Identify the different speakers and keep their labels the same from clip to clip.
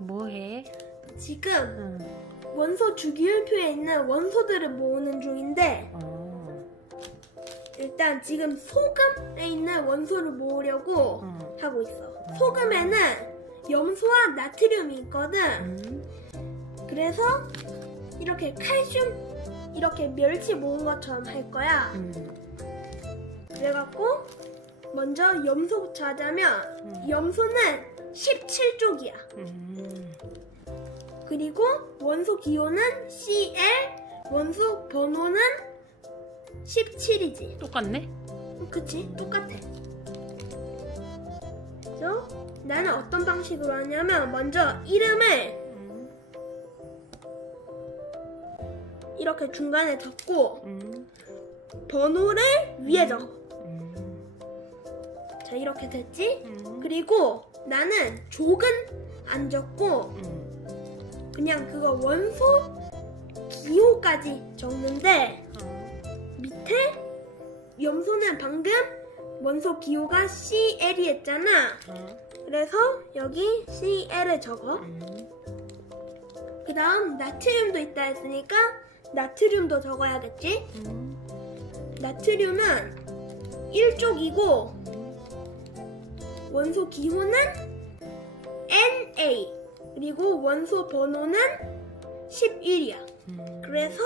Speaker 1: 뭐해?
Speaker 2: 지금
Speaker 1: 응.
Speaker 2: 원소 주기율표에 있는 원소들을 모으는 중인데
Speaker 1: 어.
Speaker 2: 일단 지금 소금에 있는 원소를 모으려고
Speaker 1: 응.
Speaker 2: 하고 있어. 소금에는 염소와 나트륨이 있거든.
Speaker 1: 음.
Speaker 2: 그래서 이렇게 칼슘 이렇게 멸치 모은 것처럼 할 거야.
Speaker 1: 음.
Speaker 2: 그래갖고 먼저 염소부터 하자면
Speaker 1: 음.
Speaker 2: 염소는 17쪽이야.
Speaker 1: 음.
Speaker 2: 그리고 원소 기호는 CL, 원소 번호는 17이지.
Speaker 1: 똑같네?
Speaker 2: 그치? 똑같아. 그래서 나는 어떤 방식으로 하냐면 먼저 이름을
Speaker 1: 음.
Speaker 2: 이렇게 중간에 적고
Speaker 1: 음.
Speaker 2: 번호를 위에 적어.
Speaker 1: 음.
Speaker 2: 자 이렇게 됐지?
Speaker 1: 음.
Speaker 2: 그리고 나는 족은 안 적고
Speaker 1: 음.
Speaker 2: 그냥 그거 원소 기호까지 적는데
Speaker 1: 어.
Speaker 2: 밑에 염소는 방금 원소 기호가 CL이 했잖아.
Speaker 1: 어.
Speaker 2: 그래서 여기 CL을 적어.
Speaker 1: 음.
Speaker 2: 그 다음 나트륨도 있다 했으니까 나트륨도 적어야겠지?
Speaker 1: 음.
Speaker 2: 나트륨은 1쪽이고 원소 기호는 Na 그리고 원소 번호는 11이야.
Speaker 1: 음.
Speaker 2: 그래서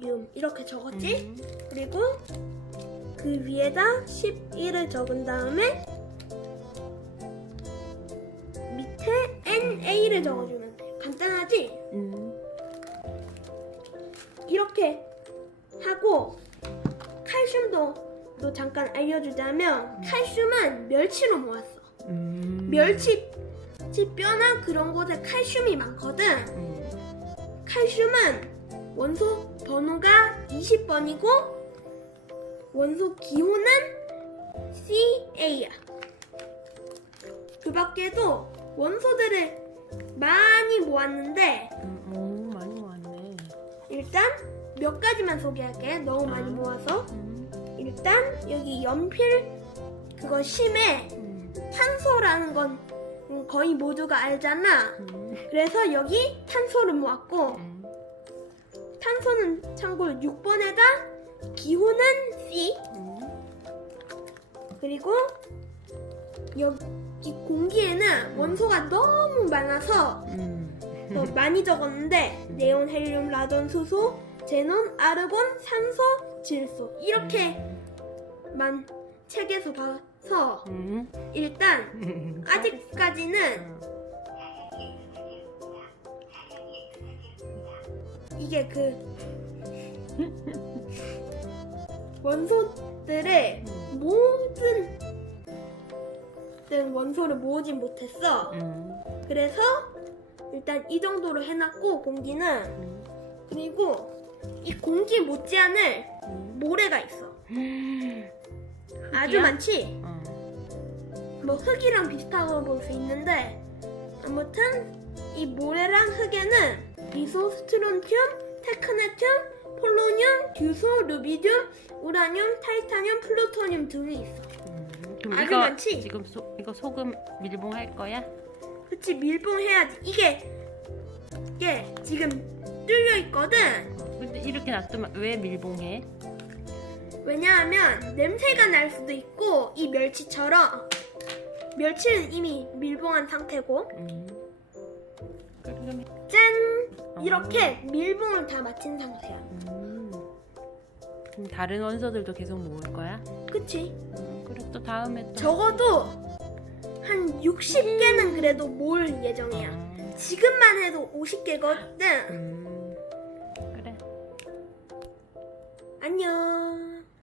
Speaker 2: 나트륨 이렇게 적었지?
Speaker 1: 음.
Speaker 2: 그리고 그 위에다 11을 적은 다음에 밑에 NA를 적어주면 돼. 간단하지?
Speaker 1: 음.
Speaker 2: 이렇게 하고 칼슘도 또 잠깐 알려주자면 칼슘은 멸치로 모았어.
Speaker 1: 음.
Speaker 2: 멸치 치 뼈나 그런 곳에 칼슘이 많거든.
Speaker 1: 음.
Speaker 2: 칼슘은 원소 번호가 20번이고 원소 기호는 CA야. 그 밖에도 원소들을 많이 모았는데
Speaker 1: 음. 오, 많이 모았네.
Speaker 2: 일단 몇 가지만 소개할게. 너무 많이
Speaker 1: 아.
Speaker 2: 모아서.
Speaker 1: 음.
Speaker 2: 일단 여기 연필 그거 심에
Speaker 1: 음.
Speaker 2: 탄소라는 건 거의 모두가 알잖아.
Speaker 1: 음.
Speaker 2: 그래서 여기 탄소를 모았고
Speaker 1: 음.
Speaker 2: 탄소는 참고로 6번에다 기호는 C
Speaker 1: 음.
Speaker 2: 그리고 여기 공기에는 원소가 너무 많아서 많이 적었는데 네온, 헬륨, 라돈, 수소, 제논, 아르곤, 산소, 질소 이렇게 만 책에서 봐서
Speaker 1: 음.
Speaker 2: 일단
Speaker 1: 음.
Speaker 2: 아직까지는 이게 그 원소들의 모든 원소를 모으진 못했어.
Speaker 1: 음.
Speaker 2: 그래서 일단 이 정도로 해놨고 공기는
Speaker 1: 음.
Speaker 2: 그리고 이 공기 못지않을
Speaker 1: 음.
Speaker 2: 모래가 있어. 아주? 많지.
Speaker 1: 어.
Speaker 2: 뭐 흙이랑 비슷하다고 볼 수 있는데 아무튼 이 모래랑 흙에는 미소, 스트론튬, 테크네튬, 폴로늄, 규소, 루비듐, 우라늄, 타이타늄, 플루토늄 등이 있어.
Speaker 1: 음. 그럼
Speaker 2: 아주
Speaker 1: 이거
Speaker 2: 많지?
Speaker 1: 지금 소, 이거 소금 밀봉 할 거야?
Speaker 2: 그치 밀봉 해야지. 이게 이게 지금 뚫려 있거든.
Speaker 1: 어. 근데 이렇게 놔두면 왜 밀봉해?
Speaker 2: 왜냐하면 냄새가 날 수도 있고 이 멸치처럼 멸치는 이미 밀봉한 상태고
Speaker 1: 음.
Speaker 2: 짠 이렇게 밀봉을 다 마친 상태야.
Speaker 1: 음. 그럼 다른 원소들도 계속 모을 거야?
Speaker 2: 그치?
Speaker 1: 음, 그래 또 다음에 또
Speaker 2: 적어도 한 60개는 그래도 모을 예정이야.
Speaker 1: 어.
Speaker 2: 지금만 해도 50개거든.
Speaker 1: 음. 그래.
Speaker 2: 안녕.